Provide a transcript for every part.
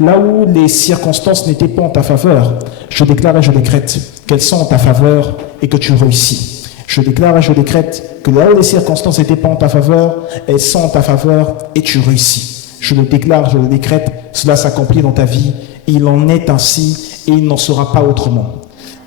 Là où les circonstances n'étaient pas en ta faveur, je déclare et je décrète qu'elles sont en ta faveur et que tu réussis. Je déclare et je décrète que là où les circonstances n'étaient pas en ta faveur, elles sont en ta faveur et tu réussis. Je le déclare, je le décrète, cela s'accomplit dans ta vie. Il en est ainsi et il n'en sera pas autrement.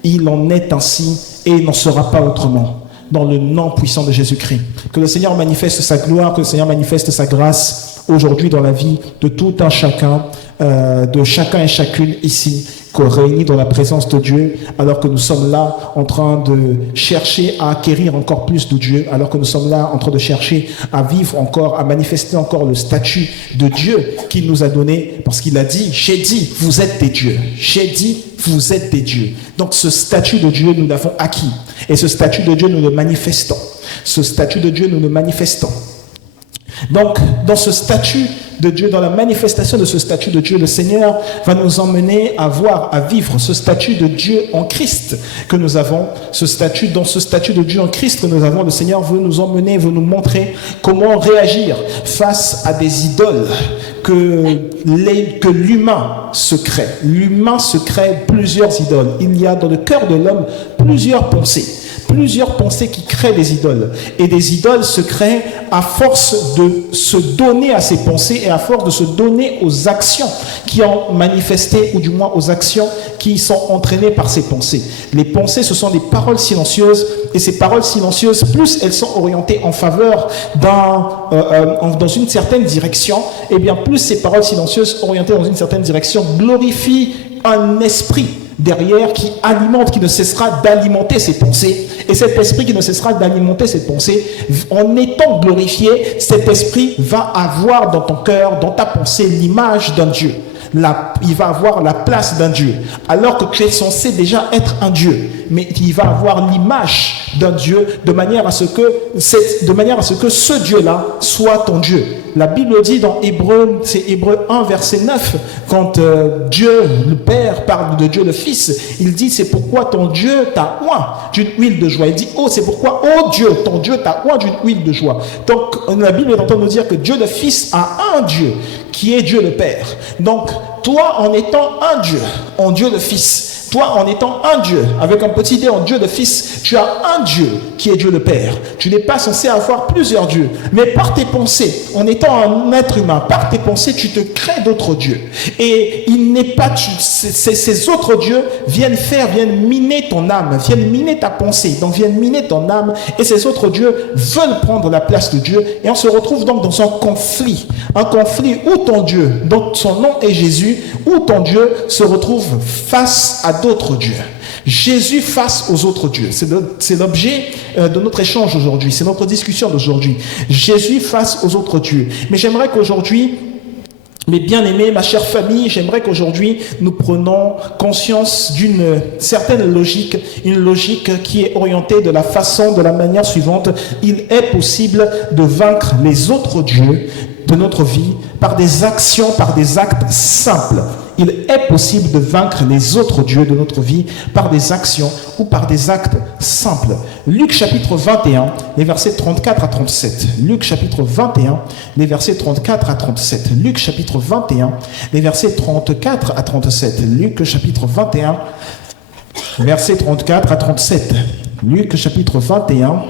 Il en est ainsi et il n'en sera pas autrement. Dans le nom puissant de Jésus-Christ. Que le Seigneur manifeste sa gloire, que le Seigneur manifeste sa grâce aujourd'hui dans la vie de tout un chacun, de chacun et chacune ici, réunis dans la présence de Dieu, alors que nous sommes là en train de chercher à acquérir encore plus de Dieu, alors que nous sommes là en train de chercher à vivre encore, à manifester encore le statut de Dieu qu'il nous a donné, parce qu'il a dit, j'ai dit, vous êtes des dieux. J'ai dit, vous êtes des dieux. Donc ce statut de Dieu, nous l'avons acquis. Et ce statut de Dieu, nous le manifestons. Ce statut de Dieu, nous le manifestons. Donc, dans ce statut de Dieu, dans la manifestation de ce statut de Dieu, le Seigneur va nous emmener à voir, à vivre ce statut de Dieu en Christ que nous avons. Dans ce statut de Dieu en Christ que nous avons, le Seigneur veut nous emmener, veut nous montrer comment réagir face à des idoles que l'humain se crée. L'humain se crée plusieurs idoles. Il y a dans le cœur de l'homme plusieurs pensées qui créent des idoles. Et des idoles se créent à force de se donner à ces pensées et à force de se donner aux actions qui ont manifesté, ou du moins aux actions qui sont entraînées par ces pensées. Les pensées, ce sont des paroles silencieuses, et ces paroles silencieuses, plus elles sont orientées en faveur dans une certaine direction, et bien plus ces paroles silencieuses orientées dans une certaine direction glorifient un esprit derrière qui ne cessera d'alimenter ses pensées. Et cet esprit qui ne cessera d'alimenter ses pensées, en étant glorifié, cet esprit va avoir dans ton cœur, dans ta pensée, l'image d'un Dieu. Il va avoir la place d'un Dieu, alors que tu es censé déjà être un Dieu, mais il va avoir l'image d'un Dieu de manière à ce que ce Dieu-là soit ton Dieu. La Bible dit dans Hébreu, c'est Hébreu 1 verset 9, quand Dieu le Père parle de Dieu le Fils, il dit c'est pourquoi ton Dieu t'a oint d'une huile de joie. Il dit c'est pourquoi Dieu, ton Dieu t'a oint d'une huile de joie. Donc la Bible est en train de nous dire que Dieu le Fils a un Dieu qui est Dieu le Père. Donc toi en étant un Dieu, en Dieu le Fils, toi, en étant un Dieu, avec un petit dé en Dieu le Fils, tu as un Dieu qui est Dieu le Père. Tu n'es pas censé avoir plusieurs dieux. Mais par tes pensées, en étant un être humain, par tes pensées, tu te crées d'autres dieux. Et ces autres dieux viennent miner ton âme, viennent miner ta pensée, donc viennent miner ton âme. Et ces autres dieux veulent prendre la place de Dieu. Et on se retrouve donc dans un conflit où ton Dieu, dont son nom est Jésus, où ton Dieu se retrouve face à d'autres dieux. Jésus face aux autres dieux. C'est l'objet de notre échange aujourd'hui. C'est notre discussion d'aujourd'hui. Jésus face aux autres dieux. Mais j'aimerais qu'aujourd'hui, mes bien-aimés, ma chère famille, j'aimerais qu'aujourd'hui nous prenions conscience d'une certaine logique, une logique qui est orientée de la manière suivante. Il est possible de vaincre les autres dieux de notre vie par des actions, par des actes simples. Il est possible de vaincre les autres dieux de notre vie par des actions ou par des actes simples. Luc chapitre 21, les versets 34 à 37. Luc chapitre 21, les versets 34 à 37. Luc chapitre 21, les versets 34 à 37. Luc chapitre 21, versets 34 à 37. Luc chapitre 21,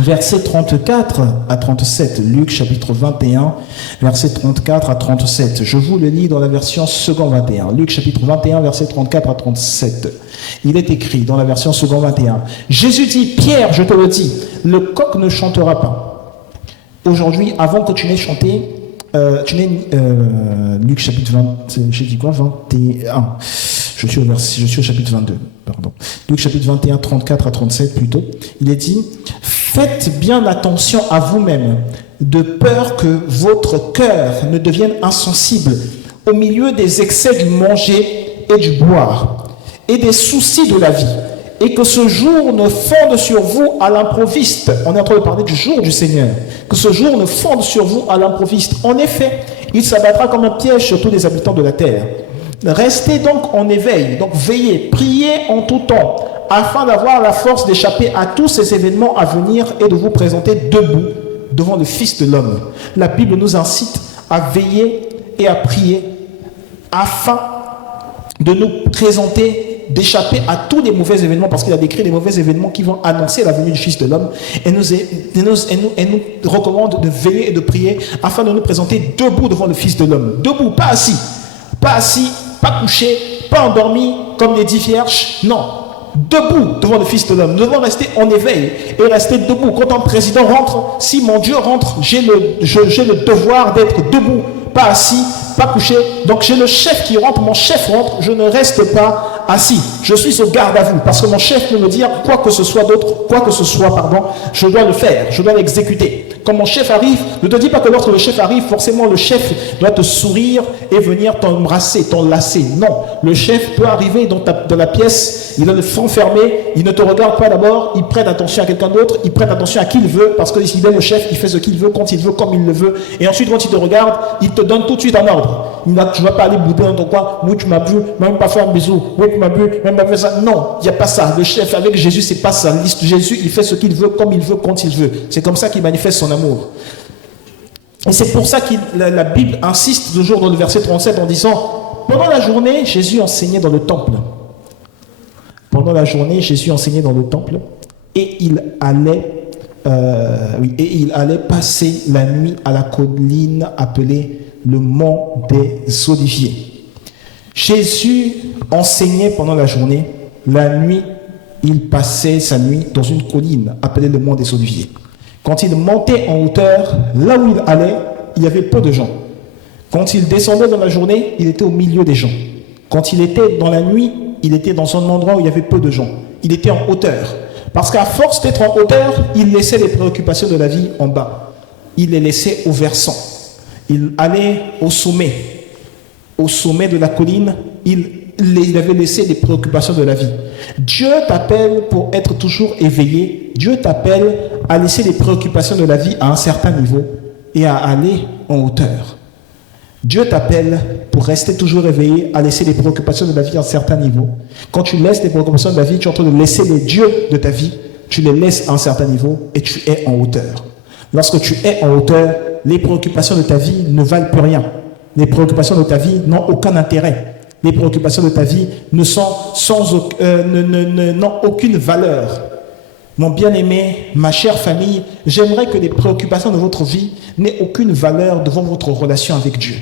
versets 34 à 37, Luc chapitre 21, versets 34 à 37. Je vous le lis dans la version second 21. Luc chapitre 21, versets 34 à 37. Il est écrit dans la version second 21. Jésus dit, Pierre, je te le dis, le coq ne chantera pas. Aujourd'hui, avant que tu n'aies chanté, Luc chapitre 20, j'ai dit quoi, 21. Je suis au chapitre 22, pardon. Luc chapitre 21, 34 à 37 plutôt. Il est dit, faites bien attention à vous-même, de peur que votre cœur ne devienne insensible au milieu des excès du manger et du boire et des soucis de la vie, et que ce jour ne fonde sur vous à l'improviste. On est en train de parler du jour du Seigneur. Que ce jour ne fonde sur vous à l'improviste. En effet, il s'abattra comme un piège sur tous les habitants de la terre. Restez donc en éveil, donc veillez, priez en tout temps, afin d'avoir la force d'échapper à tous ces événements à venir et de vous présenter debout devant le Fils de l'homme. La Bible nous incite à veiller et à prier afin de nous présenter, d'échapper à tous les mauvais événements, parce qu'il a décrit les mauvais événements qui vont annoncer la venue du Fils de l'homme, et nous recommande de veiller et de prier afin de nous présenter debout devant le Fils de l'homme. Debout, pas assis, pas couché, pas endormi comme les 10 vierges, non. Debout devant le Fils de l'homme. Nous devons rester en éveil et rester debout. Quand un président rentre, si mon Dieu rentre, j'ai le devoir d'être debout, pas assis, pas couché. Donc j'ai le chef qui rentre, mon chef rentre, je ne reste pas assis. Je suis au garde à vous parce que mon chef peut me dire quoi que ce soit d'autre, je dois le faire, je dois l'exécuter. Quand mon chef arrive, ne te dis pas que lorsque le chef arrive, forcément le chef doit te sourire et venir t'embrasser, t'enlacer. Non, le chef peut arriver dans la pièce, il a le front fermé, il ne te regarde pas d'abord, il prête attention à quelqu'un d'autre, il prête attention à qui il veut, parce que s'il est le chef, il fait ce qu'il veut, quand il veut, comme il le veut. Et ensuite, quand il te regarde, il te donne tout de suite un ordre. Tu ne vas pas aller bouder dans ton coin, oui tu m'as vu, même pas faire un bisou, oui tu m'as vu, même pas faire ça. Non, il n'y a pas ça. Le chef avec Jésus, c'est pas ça. Jésus, il fait ce qu'il veut, comme il veut, quand il veut. C'est comme ça qu'il manifeste son amour. Et c'est pour ça que la Bible insiste toujours dans le verset 37 en disant, pendant la journée, Jésus enseignait dans le temple. Pendant la journée, Jésus enseignait dans le temple et il allait passer la nuit à la colline appelée le mont des Oliviers. Jésus enseignait pendant la journée. La nuit, il passait sa nuit dans une colline appelée le mont des Oliviers. Quand il montait en hauteur, là où il allait, il y avait peu de gens. Quand il descendait dans la journée, il était au milieu des gens. Quand il était dans la nuit, il était dans un endroit où il y avait peu de gens. Il était en hauteur. Parce qu'à force d'être en hauteur, il laissait les préoccupations de la vie en bas. Il les laissait au versant. Il allait au sommet de la colline, il avait laissé les préoccupations de la vie. Dieu t'appelle pour être toujours éveillé. Dieu t'appelle à laisser les préoccupations de la vie à un certain niveau et à aller en hauteur. Dieu t'appelle pour rester toujours éveillé, à laisser les préoccupations de la vie à un certain niveau. Quand tu laisses les préoccupations de la vie, tu es en train de laisser les dieux de ta vie, tu les laisses à un certain niveau et tu es en hauteur. Lorsque tu es en hauteur, les préoccupations de ta vie ne valent plus rien. Les préoccupations de ta vie n'ont aucun intérêt. Les préoccupations de ta vie n'ont aucune valeur. Mon bien-aimé, ma chère famille, j'aimerais que les préoccupations de votre vie n'aient aucune valeur devant votre relation avec Dieu.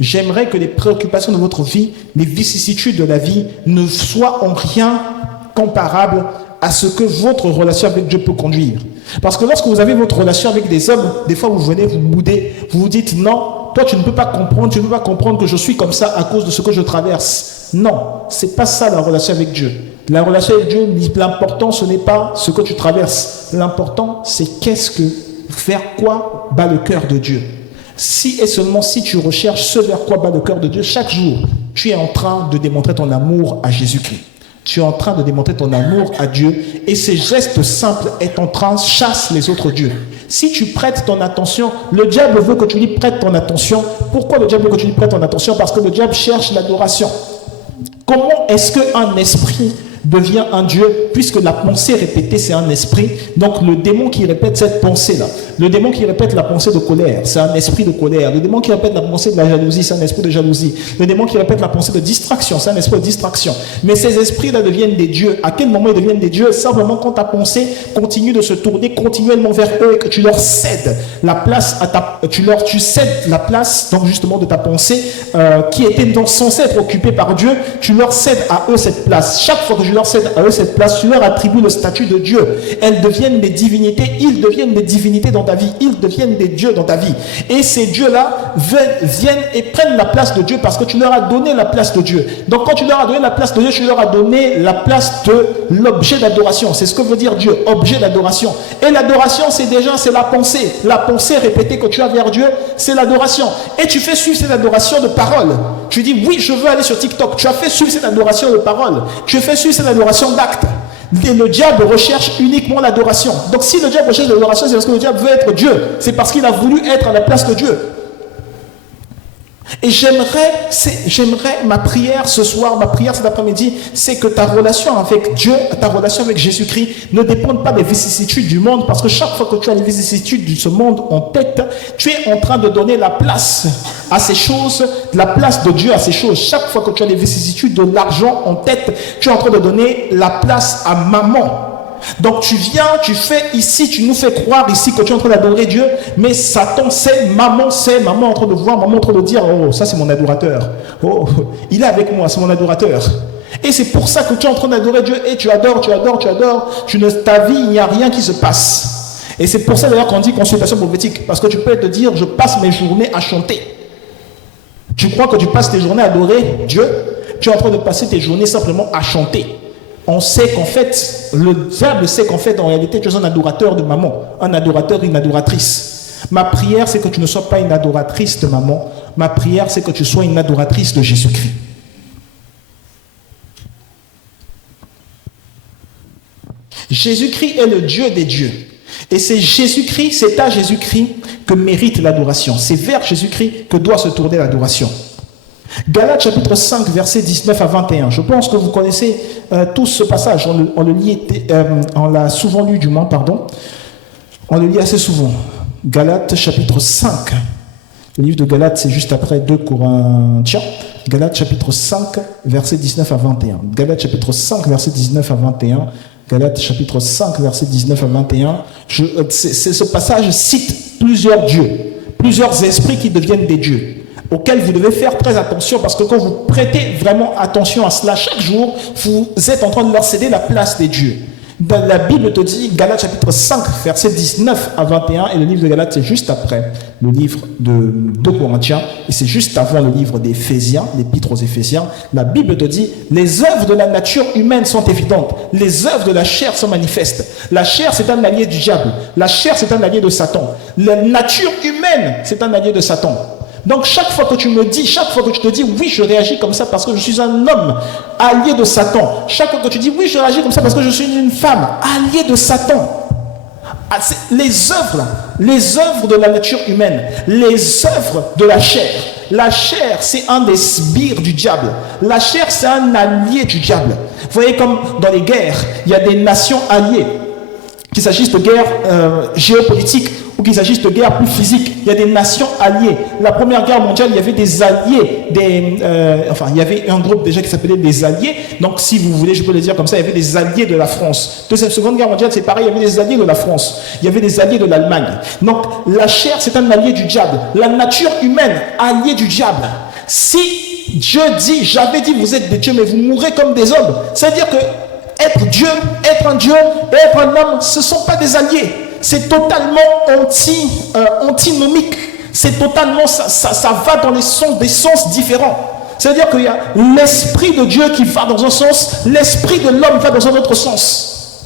J'aimerais que les préoccupations de votre vie, les vicissitudes de la vie, ne soient en rien comparables à ce que votre relation avec Dieu peut conduire. Parce que lorsque vous avez votre relation avec des hommes, des fois vous venez, vous boudez, vous vous dites non, toi tu ne peux pas comprendre que je suis comme ça à cause de ce que je traverse. Non, c'est pas ça la relation avec Dieu. La relation avec Dieu, l'important ce n'est pas ce que tu traverses. L'important c'est vers quoi bat le cœur de Dieu. Si et seulement si tu recherches ce vers quoi bat le cœur de Dieu, chaque jour, tu es en train de démontrer ton amour à Jésus-Christ. Tu es en train de démontrer ton amour à Dieu et ces gestes simples chassent les autres dieux. Si tu prêtes ton attention, le diable veut que tu lui prêtes ton attention. Pourquoi le diable veut que tu lui prêtes ton attention? Parce que le diable cherche l'adoration. Comment est-ce qu'un esprit devient un Dieu, puisque la pensée répétée c'est un esprit? Donc le démon qui répète cette pensée là, le démon qui répète la pensée de colère, c'est un esprit de colère. Le démon qui répète la pensée de la jalousie, c'est un esprit de jalousie. Le démon qui répète la pensée de distraction, c'est un esprit de distraction. Mais ces esprits là deviennent des dieux. À quel moment ils deviennent des dieux? Simplement quand ta pensée continue de se tourner continuellement vers eux et que tu leur cèdes la place tu cèdes la place donc justement de ta pensée qui était donc censée être occupée par Dieu, tu leur cèdes à eux cette place. Chaque fois que je leur cède à eux cette place, tu leur attribues le statut de Dieu. Elles deviennent des divinités, ils deviennent des divinités dans ta vie, ils deviennent des dieux dans ta vie. Et ces dieux-là viennent et prennent la place de Dieu parce que tu leur as donné la place de Dieu. Donc quand tu leur as donné la place de Dieu, tu leur as donné la place de l'objet d'adoration. C'est ce que veut dire Dieu, objet d'adoration. Et l'adoration, c'est la pensée. La pensée répétée que tu as vers Dieu, c'est l'adoration. Et tu fais suivre cette adoration de parole. Tu dis, oui, je veux aller sur TikTok. Tu as fait suivre cette adoration de parole. Tu fais suivre cette adoration d'actes. Et le diable recherche uniquement l'adoration. Donc si le diable recherche l'adoration, c'est parce que le diable veut être Dieu. C'est parce qu'il a voulu être à la place de Dieu. Et j'aimerais, ma prière ce soir, ma prière cet après-midi, c'est que ta relation avec Dieu, ta relation avec Jésus-Christ ne dépende pas des vicissitudes du monde, parce que chaque fois que tu as les vicissitudes de ce monde en tête, tu es en train de donner la place à ces choses, la place de Dieu à ces choses. Chaque fois que tu as les vicissitudes de l'argent en tête, tu es en train de donner la place à maman. Donc tu viens, tu fais ici, tu nous fais croire ici que tu es en train d'adorer Dieu, mais Satan c'est maman en train de voir, maman en train de dire, oh ça c'est mon adorateur, oh il est avec moi, c'est mon adorateur. Et c'est pour ça que tu es en train d'adorer Dieu, et tu adores, ta vie, il n'y a rien qui se passe. Et c'est pour ça d'ailleurs qu'on dit consultation prophétique, parce que tu peux te dire, je passe mes journées à chanter. Tu crois que tu passes tes journées à adorer Dieu, tu es en train de passer tes journées simplement à chanter. On sait qu'en fait, le diable sait qu'en fait, en réalité, tu es un adorateur de maman, un adorateur, une adoratrice. Ma prière, c'est que tu ne sois pas une adoratrice de maman. Ma prière, c'est que tu sois une adoratrice de Jésus-Christ. Jésus-Christ est le Dieu des dieux. Et c'est Jésus-Christ, c'est à Jésus-Christ que mérite l'adoration. C'est vers Jésus-Christ que doit se tourner l'adoration. Galates chapitre 5, versets 19 à 21. Je pense que vous connaissez tous ce passage. On l'a souvent lu, du moins, pardon. On le lit assez souvent. Galates chapitre 5. Le livre de Galates, c'est juste après 2 Corinthiens. Galates chapitre 5, versets 19 à 21. Galates chapitre 5, versets 19 à 21. Galates chapitre 5, versets 19 à 21. Ce passage cite plusieurs dieux, plusieurs esprits qui deviennent des dieux, auxquels vous devez faire très attention, parce que quand vous prêtez vraiment attention à cela chaque jour, vous êtes en train de leur céder la place des dieux. Dans la Bible te dit, Galates chapitre 5, versets 19 à 21, et le livre de Galates c'est juste après le livre de 2 Corinthiens, et c'est juste avant le livre d'Éphésiens, l'épître aux Éphésiens. La Bible te dit, les œuvres de la nature humaine sont évidentes, les œuvres de la chair sont manifestes. La chair c'est un allié du diable, la chair c'est un allié de Satan, la nature humaine c'est un allié de Satan. Donc chaque fois que tu me dis, chaque fois que tu te dis oui je réagis comme ça parce que je suis un homme allié de Satan, chaque fois que tu dis oui je réagis comme ça parce que je suis une femme alliée de Satan, les œuvres de la nature humaine, les œuvres de la chair c'est un des sbires du diable, la chair c'est un allié du diable. Vous voyez comme dans les guerres il y a des nations alliées, qu'il s'agisse de guerres géopolitiques ou qu'il s'agisse de guerres plus physiques, il y a des nations alliées. La Première Guerre mondiale, il y avait des alliés, il y avait un groupe déjà qui s'appelait des alliés. Donc, si vous voulez, je peux le dire comme ça, il y avait des alliés de la France. Deuxième, Seconde Guerre mondiale, c'est pareil, il y avait des alliés de la France. Il y avait des alliés de l'Allemagne. Donc, la chair, c'est un allié du diable. La nature humaine, allié du diable. Si Dieu dit, j'avais dit, vous êtes des dieux, mais vous mourrez comme des hommes, c'est-à-dire que être Dieu, être un Dieu et être un homme, ce ne sont pas des alliés. C'est totalement antinomique. C'est totalement, ça va dans des sens différents. C'est-à-dire qu'il y a l'esprit de Dieu qui va dans un sens, l'esprit de l'homme va dans un autre sens.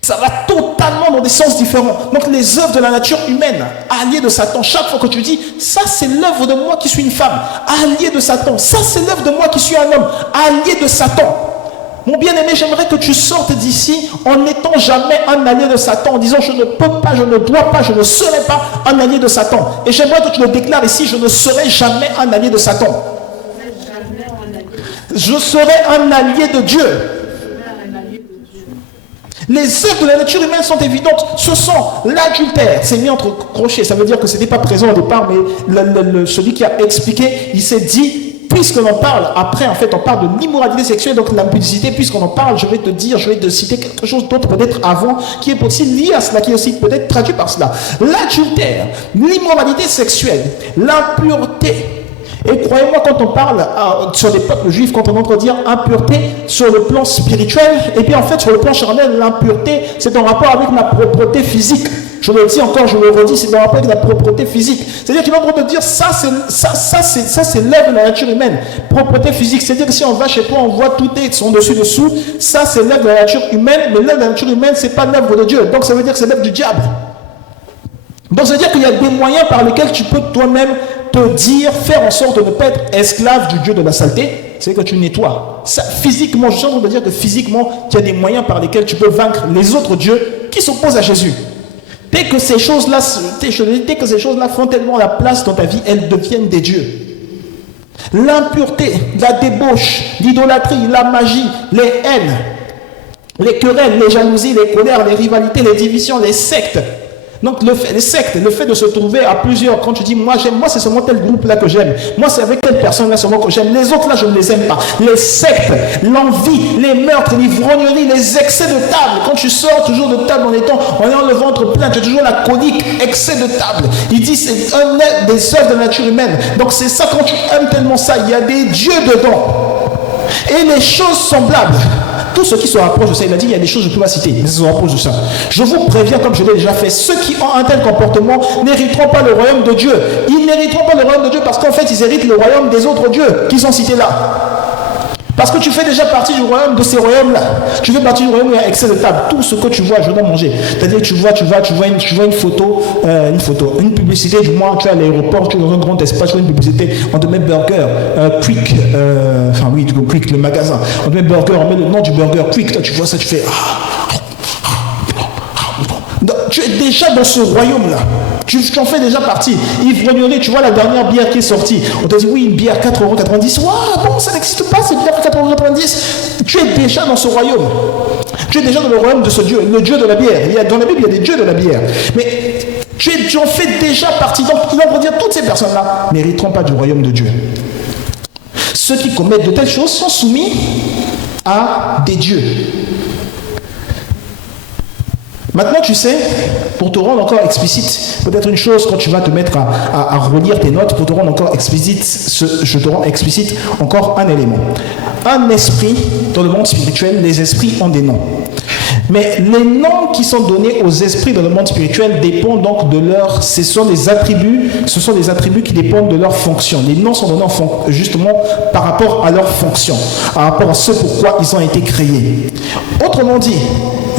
Ça va totalement dans des sens différents. Donc les œuvres de la nature humaine, alliées de Satan, chaque fois que tu dis, ça c'est l'œuvre de moi qui suis une femme, allié de Satan, ça c'est l'œuvre de moi qui suis un homme, allié de Satan. Mon bien-aimé, j'aimerais que tu sortes d'ici en n'étant jamais un allié de Satan, en disant je ne peux pas, je ne dois pas, je ne serai pas un allié de Satan. Et j'aimerais que tu le déclares ici, je ne serai jamais un allié de Satan. Je serai un allié de Dieu. Les œuvres de la nature humaine sont évidentes. Ce sont l'adultère. C'est mis entre crochets. Ça veut dire que ce n'était pas présent au départ, mais celui qui a expliqué, il s'est dit, puisqu'on en parle, après en fait on parle de l'immoralité sexuelle, donc l'impudicité, puisqu'on en parle, je vais te citer quelque chose d'autre peut-être avant, qui est aussi lié à cela, qui est aussi peut-être traduit par cela. L'adultère, l'immoralité sexuelle, l'impureté. Et croyez-moi, quand on parle sur les peuples juifs, quand on entend dire impureté sur le plan spirituel, et bien en fait sur le plan charnel, l'impureté c'est en rapport avec la propreté physique. Je le dis encore, je le redis, c'est en rapport avec la propreté physique. C'est-à-dire qu'il est en train de dire ça c'est l'œuvre de la nature humaine. Propreté physique, c'est-à-dire que si on va chez toi, on voit tout est son dessus-dessous, ça c'est l'œuvre de la nature humaine, mais l'œuvre de la nature humaine, c'est pas l'œuvre de Dieu. Donc ça veut dire que c'est l'œuvre du diable. Donc ça veut dire qu'il y a des moyens par lesquels tu peux toi-même te dire, faire en sorte de ne pas être esclave du Dieu de la saleté, c'est que tu nettoies. Ça, physiquement, je suis en train de dire que physiquement, il y a des moyens par lesquels tu peux vaincre les autres dieux qui s'opposent à Jésus. Dès que ces choses-là font tellement la place dans ta vie, elles deviennent des dieux. L'impureté, la débauche, l'idolâtrie, la magie, les haines, les querelles, les jalousies, les colères, les rivalités, les divisions, les sectes. Donc les sectes, le fait de se trouver à plusieurs, quand tu dis moi c'est seulement tel groupe là que j'aime, moi c'est avec telle personne là seulement que j'aime, les autres là je ne les aime pas. Les sectes, l'envie, les meurtres, l'ivrognerie, les excès de table. Quand tu sors toujours de table en ayant le ventre plein, tu as toujours la colique, excès de table. Il dit c'est un des œuvres de la nature humaine. Donc c'est ça, quand tu aimes tellement ça, il y a des dieux dedans. Et les choses semblables. Tout ce qui se rapproche de ça, il a dit, il y a des choses que je ne peux pas citer, mais ça se rapproche de ça. Je vous préviens, comme je l'ai déjà fait, ceux qui ont un tel comportement n'hériteront pas le royaume de Dieu. Ils n'hériteront pas le royaume de Dieu parce qu'en fait, ils héritent le royaume des autres dieux qui sont cités là. Parce que tu fais déjà partie du royaume de ces royaumes-là. Tu fais partie du royaume où il y a excès de table. Tout ce que tu vois, je dois manger. C'est-à-dire, tu vois une publicité, du moins, tu es à l'aéroport, tu es dans un grand espace, tu vois une publicité, on te met burger, Quick, Quick, le magasin. On te met burger, on met le nom du burger, Quick. Toi, tu vois ça, tu fais... Donc, tu es déjà dans ce royaume-là. Tu en fais déjà partie. Ivrognerie, tu vois la dernière bière qui est sortie. On te dit, oui, une bière 4,90 €. Waouh, bon, ça n'existe pas, cette bière 4,90 €. Tu es déjà dans ce royaume. Tu es déjà dans le royaume de ce Dieu, le Dieu de la bière. Dans la Bible, il y a des dieux de la bière. Mais tu en fais déjà partie. Donc, il va dire, toutes ces personnes-là n'hériteront pas du royaume de Dieu. Ceux qui commettent de telles choses sont soumis à des dieux. Maintenant, tu sais, pour te rendre encore explicite, peut-être une chose, quand tu vas te mettre à relire tes notes, pour te rendre encore explicite, je te rends explicite encore un élément. Un esprit, dans le monde spirituel, les esprits ont des noms. Mais les noms qui sont donnés aux esprits dans le monde spirituel dépendent donc de leur... Ce sont des attributs qui dépendent de leur fonction. Les noms sont donnés justement par rapport à leur fonction, par rapport à ce pourquoi ils ont été créés. Autrement dit,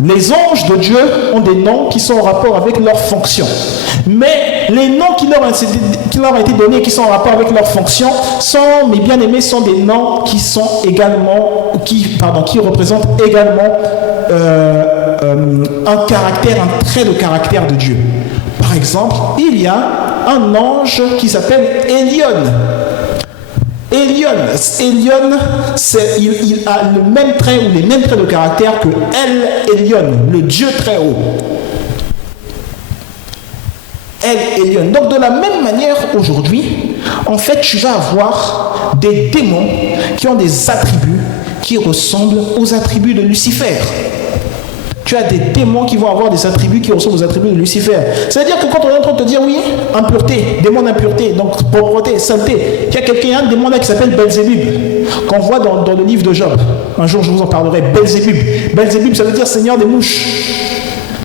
les anges de Dieu ont des noms qui sont en rapport avec leur fonction. Mais les noms qui leur ont été donnés, qui sont en rapport avec leur fonction, mes bien-aimés, sont des noms qui sont également, qui représentent également un trait de caractère de Dieu. Par exemple, il y a un ange qui s'appelle Elion. Elion, il a le même trait ou les mêmes traits de caractère que El Elyon, le Dieu très haut. El Elyon. Donc de la même manière, aujourd'hui, en fait, tu vas avoir des démons qui ont des attributs qui ressemblent aux attributs de Lucifer. Tu as des démons qui vont avoir des attributs qui ressemblent aux attributs de Lucifer. C'est-à-dire que quand on est en train de te dire, oui, impureté, démon d'impureté, donc pauvreté, saleté, il y a quelqu'un, un démon là qui s'appelle Belzébub, qu'on voit dans le livre de Job. Un jour, je vous en parlerai. Belzébub. Belzébub, ça veut dire Seigneur des mouches.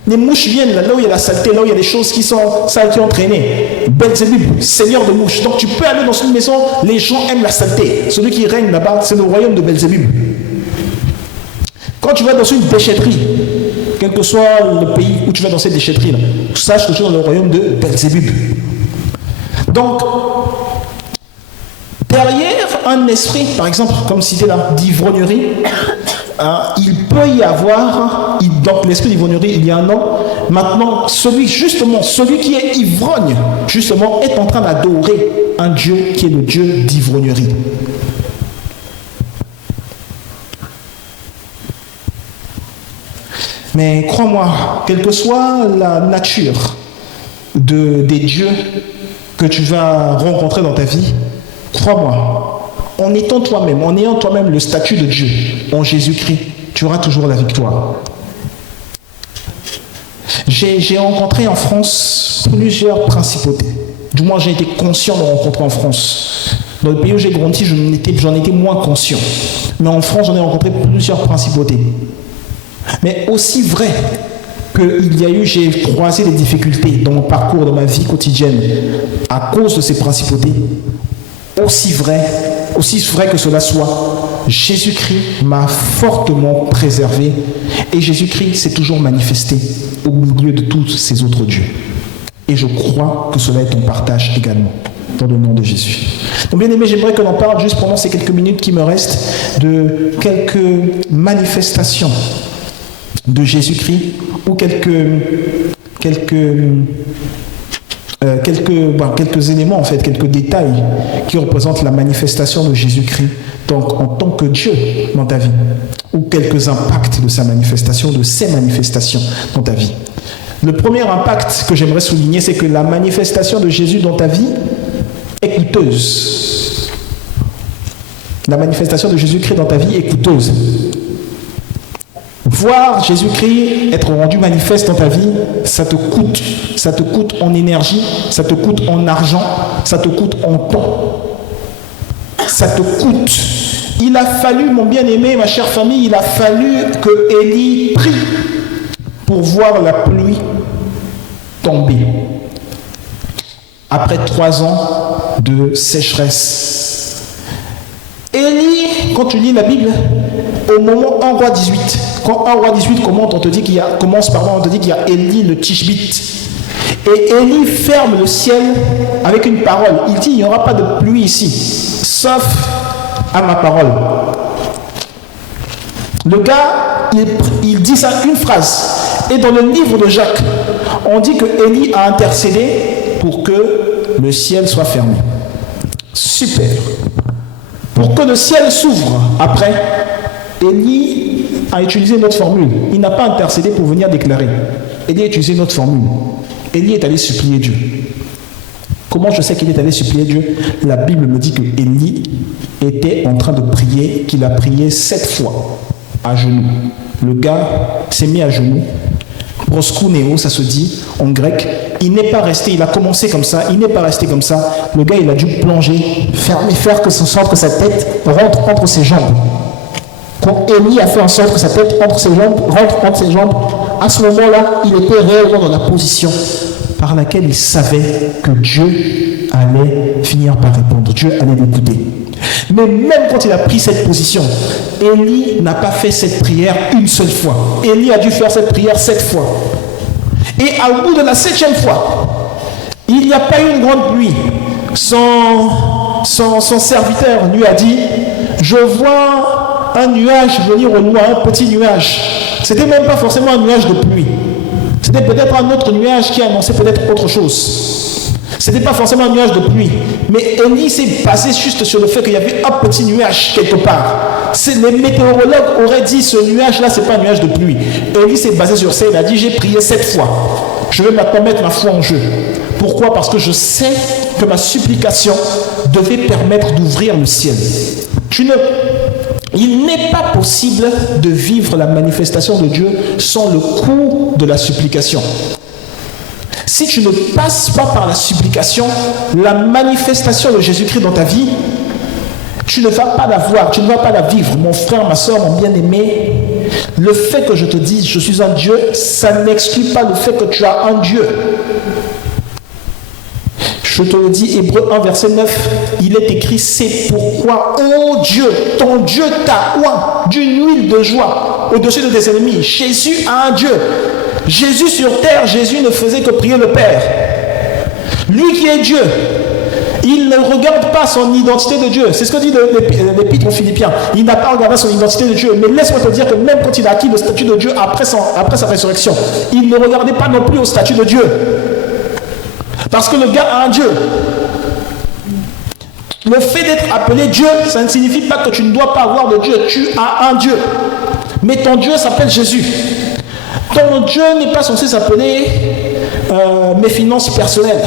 Les mouches viennent là où il y a la saleté, là où il y a des choses qui sont sales, qui ont traîné. Belzébub, Seigneur de mouches. Donc tu peux aller dans une maison, les gens aiment la saleté. Celui qui règne là-bas, c'est le royaume de Belzébub. Quand tu vas dans une déchetterie, quel que soit le pays où tu vas dans cette déchetterie-là, sache que tu es dans le royaume de Belzébub. Donc, derrière un esprit, par exemple, comme cité là, d'ivrognerie, il peut y avoir, dans l'esprit d'ivrognerie, il y a un nom. Maintenant, celui qui est ivrogne, justement, est en train d'adorer un Dieu qui est le Dieu d'ivrognerie. Mais crois-moi, quelle que soit la nature des dieux que tu vas rencontrer dans ta vie, crois-moi, en ayant toi-même le statut de Dieu en Jésus-Christ, tu auras toujours la victoire. J'ai rencontré en France plusieurs principautés. Du moins, j'ai été conscient de rencontrer en France. Dans le pays où j'ai grandi, j'en étais moins conscient. Mais en France, j'en ai rencontré plusieurs principautés. Mais aussi vrai que j'ai croisé des difficultés dans mon parcours, dans ma vie quotidienne, à cause de ces principautés, aussi vrai que cela soit, Jésus-Christ m'a fortement préservé et Jésus-Christ s'est toujours manifesté au milieu de tous ces autres dieux. Et je crois que cela est ton partage également, dans le nom de Jésus. Donc bien aimé, j'aimerais qu'on en parle juste pendant ces quelques minutes qui me restent de quelques manifestations de Jésus-Christ ou quelques quelques éléments, en fait, quelques détails qui représentent la manifestation de Jésus-Christ, donc en tant que Dieu dans ta vie, ou quelques impacts de sa manifestation, de ses manifestations dans ta vie. Le premier impact que j'aimerais souligner, c'est que la manifestation de Jésus dans ta vie est coûteuse. La manifestation de Jésus-Christ dans ta vie est coûteuse. Voir Jésus-Christ être rendu manifeste dans ta vie, ça te coûte. Ça te coûte en énergie, ça te coûte en argent, ça te coûte en temps. Ça te coûte. Il a fallu, mon bien-aimé, ma chère famille, il a fallu que Élie prie pour voir la pluie tomber. Après 3 ans de sécheresse. Élie, quand tu lis la Bible, au moment 1 roi 18, quand 1 roi 18 commence, on te dit qu'il y a Élie le Tishbite. Et Élie ferme le ciel avec une parole. Il dit, il n'y aura pas de pluie ici, sauf à ma parole. Le gars, il dit ça une phrase. Et dans le livre de Jacques, on dit que Élie a intercédé pour que le ciel soit fermé. Super. Pour que le ciel s'ouvre après, Élie a utilisé notre formule. Il n'a pas intercédé pour venir déclarer. Élie a utilisé notre formule. Élie est allé supplier Dieu. Comment je sais qu'il est allé supplier Dieu? La Bible me dit que Élie était en train de prier, qu'il a prié 7 fois à genoux. Le gars s'est mis à genoux. Proskuneo, ça se dit en grec. Il n'est pas resté, il a commencé comme ça, il n'est pas resté comme ça. Le gars, il a dû plonger, faire que sa tête rentre entre ses jambes. Quand Élie a fait en sorte que sa tête rentre entre ses jambes, à ce moment-là, il était réellement dans la position par laquelle il savait que Dieu allait finir par répondre. Dieu allait l'écouter. Mais même quand il a pris cette position, Élie n'a pas fait cette prière une seule fois. Élie a dû faire cette prière 7 fois. Et au bout de la 7e fois, il n'y a pas eu une grande pluie. Son serviteur lui a dit, je vois un nuage venir au loin, un petit nuage. C'était même pas forcément un nuage de pluie. C'était peut-être un autre nuage qui annonçait peut-être autre chose. C'était pas forcément un nuage de pluie. Mais Élie s'est basé juste sur le fait qu'il y avait un petit nuage quelque part. Les météorologues auraient dit ce nuage-là, c'est pas un nuage de pluie. Élie s'est basé sur ça. Il a dit, j'ai prié 7 fois. Je vais maintenant mettre ma foi en jeu. Pourquoi? Parce que je sais que ma supplication devait permettre d'ouvrir le ciel. Il n'est pas possible de vivre la manifestation de Dieu sans le coût de la supplication. Si tu ne passes pas par la supplication, la manifestation de Jésus-Christ dans ta vie, tu ne vas pas la voir, tu ne vas pas la vivre. Mon frère, ma soeur, mon bien-aimé, le fait que je te dise je suis un Dieu, ça n'exclut pas le fait que tu as un Dieu. Je te le dis, Hébreux 1, verset 9, il est écrit, c'est pourquoi, ô Dieu, ton Dieu t'a oint d'une huile de joie au-dessus de tes ennemis. Jésus a un Dieu. Jésus sur terre, Jésus ne faisait que prier le Père. Lui qui est Dieu, il ne regarde pas son identité de Dieu. C'est ce que dit l'Épître aux Philippiens. Il n'a pas regardé son identité de Dieu. Mais laisse-moi te dire que même quand il a acquis le statut de Dieu après sa résurrection, il ne regardait pas non plus au statut de Dieu. Parce que le gars a un Dieu. Le fait d'être appelé Dieu, ça ne signifie pas que tu ne dois pas avoir de Dieu. Tu as un Dieu. Mais ton Dieu s'appelle Jésus. Ton Dieu n'est pas censé s'appeler mes finances personnelles.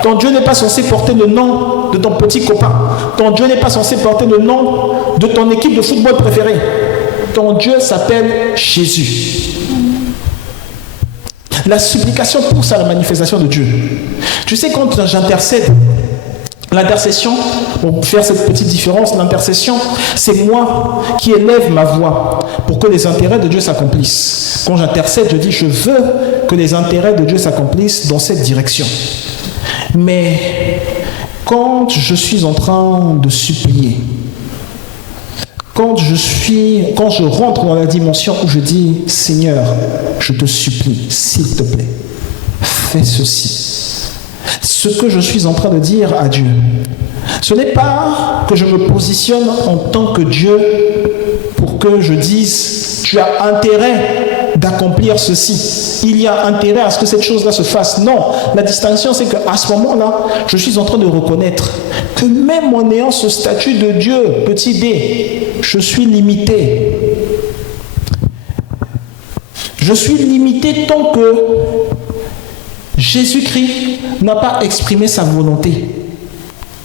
Ton Dieu n'est pas censé porter le nom de ton petit copain. Ton Dieu n'est pas censé porter le nom de ton équipe de football préférée. Ton Dieu s'appelle Jésus. La supplication pousse à la manifestation de Dieu. Tu sais, quand j'intercède, l'intercession, pour faire cette petite différence, l'intercession, c'est moi qui élève ma voix pour que les intérêts de Dieu s'accomplissent. Quand j'intercède, je dis, je veux que les intérêts de Dieu s'accomplissent dans cette direction. Mais quand je suis en train de supplier, quand je rentre dans la dimension où je dis, Seigneur, je te supplie, s'il te plaît, fais ceci. Ce que je suis en train de dire à Dieu, ce n'est pas que je me positionne en tant que Dieu pour que je dise, tu as intérêt d'accomplir ceci. Il y a intérêt à ce que cette chose-là se fasse. Non, la distinction, c'est qu'à ce moment-là, je suis en train de reconnaître que même en ayant ce statut de Dieu, petit d, je suis limité. Je suis limité tant que Jésus-Christ n'a pas exprimé sa volonté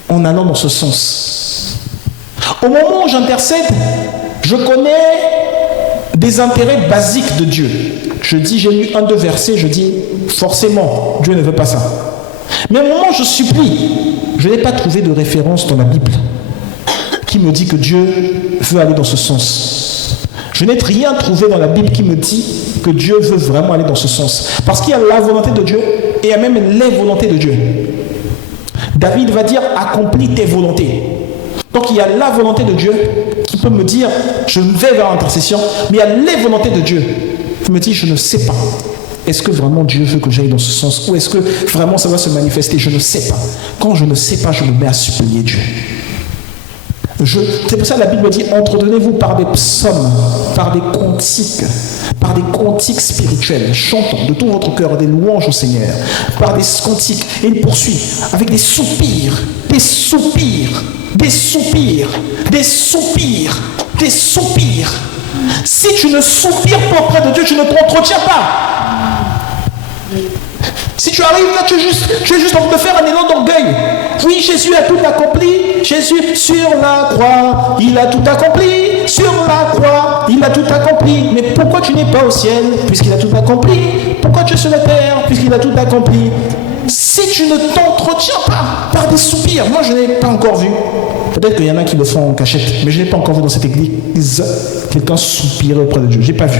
en allant dans ce sens. Au moment où j'intercède, je connais des intérêts basiques de Dieu. Je dis, j'ai lu 1-2 versets, je dis, forcément, Dieu ne veut pas ça. Mais au moment où je supplie, je n'ai pas trouvé de référence dans la Bible qui me dit que Dieu veut aller dans ce sens. Je n'ai rien trouvé dans la Bible qui me dit que Dieu veut vraiment aller dans ce sens. Parce qu'il y a la volonté de Dieu et il y a même les volontés de Dieu. David va dire, accomplis tes volontés. Donc il y a la volonté de Dieu qui peut me dire, je vais vers l'intercession, mais il y a les volontés de Dieu qui me dit, je ne sais pas. Est-ce que vraiment Dieu veut que j'aille dans ce sens ou est-ce que vraiment ça va se manifester? Je ne sais pas. Quand je ne sais pas, je me mets à supplier Dieu. C'est pour ça que la Bible dit, entretenez-vous par des psaumes, par des cantiques spirituels, chantant de tout votre cœur des louanges au Seigneur, par des cantiques. Et il poursuit avec des soupirs, des soupirs, des soupirs, des soupirs, des soupirs. Si tu ne soupires pas auprès de Dieu, tu ne t'entretiens pas. Si tu arrives là, tu es juste en train de faire un élan d'orgueil. Oui, Jésus a tout accompli. Jésus sur la croix, il a tout accompli. Sur la croix, il a tout accompli. Mais pourquoi tu n'es pas au ciel puisqu'il a tout accompli? Pourquoi tu es sur la terre puisqu'il a tout accompli? Si tu ne t'entretiens pas par des soupirs, moi je n'ai pas encore vu. Peut-être qu'il y en a qui le font en cachette, mais je n'ai pas encore vu dans cette église quelqu'un soupirer auprès de Dieu. Je n'ai pas vu.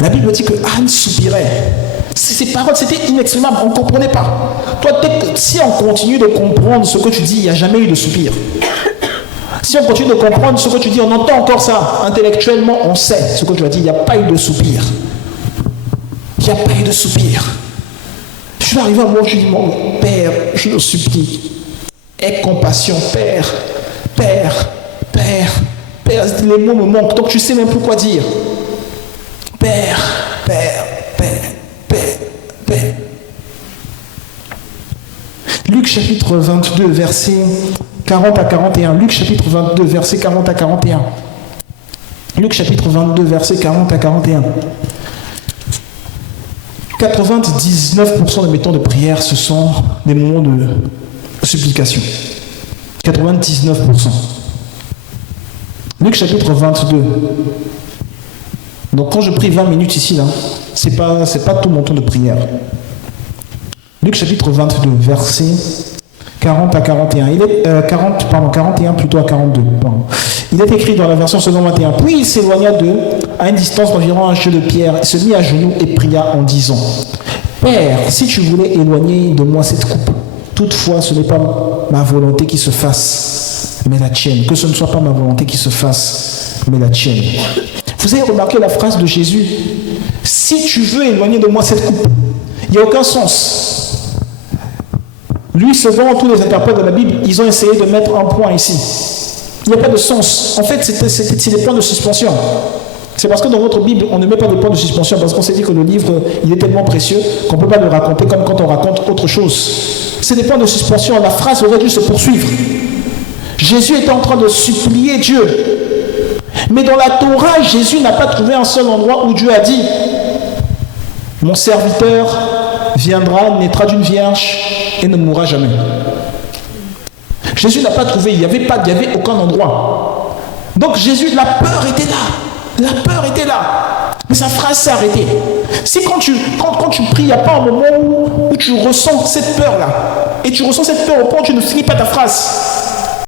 La Bible dit que Anne soupirait. Ces paroles, c'était inexprimable, on ne comprenait pas. Toi, si on continue de comprendre ce que tu dis, il n'y a jamais eu de soupir. Si on continue de comprendre ce que tu dis, on entend encore ça. Intellectuellement, on sait ce que tu as dit, il n'y a pas eu de soupir. Il n'y a pas eu de soupir. Je suis arrivé à un moment où je dis, mon Père, je te supplie, aie compassion, Père, Père, Père, Père, les mots me manquent, donc tu ne sais même plus quoi dire. Père, Père, Père, Père, Père. Luc chapitre 22, versets 40 à 41. Luc chapitre 22, versets 40 à 41. Luc chapitre 22, versets 40 à 41. 99% de mes temps de prière, ce sont des moments de supplication. 99%. Luc chapitre 22. Donc quand je prie 20 minutes ici, là, c'est pas tout mon temps de prière. Luc chapitre 22, versets 40 à 41. 41 plutôt à 42. Pardon. Il est écrit dans la version second 21. Puis il s'éloigna d'eux à une distance d'environ un jeu de pierre, se mit à genoux et pria en disant, Père, si tu voulais éloigner de moi cette coupe, toutefois ce n'est pas ma volonté qui se fasse, mais la tienne. Que ce ne soit pas ma volonté qui se fasse, mais la tienne. Vous avez remarqué la phrase de Jésus, si tu veux éloigner de moi cette coupe, il n'y a aucun sens. Lui, selon tous les interprètes de la Bible, ils ont essayé de mettre un point ici. Il n'y a pas de sens. En fait, c'est des points de suspension. C'est parce que dans votre Bible, on ne met pas de points de suspension, parce qu'on s'est dit que le livre, il est tellement précieux qu'on ne peut pas le raconter comme quand on raconte autre chose. C'est des points de suspension. La phrase aurait dû se poursuivre. Jésus était en train de supplier Dieu. Mais dans la Torah, Jésus n'a pas trouvé un seul endroit où Dieu a dit « Mon serviteur viendra, naîtra d'une vierge et ne mourra jamais. » Jésus n'a pas trouvé, il n'y avait aucun endroit. Donc Jésus, la peur était là. La peur était là. Mais sa phrase s'est arrêtée. Si quand tu pries, il n'y a pas un moment où tu ressens cette peur-là. Et tu ressens cette peur au point où tu ne finis pas ta phrase.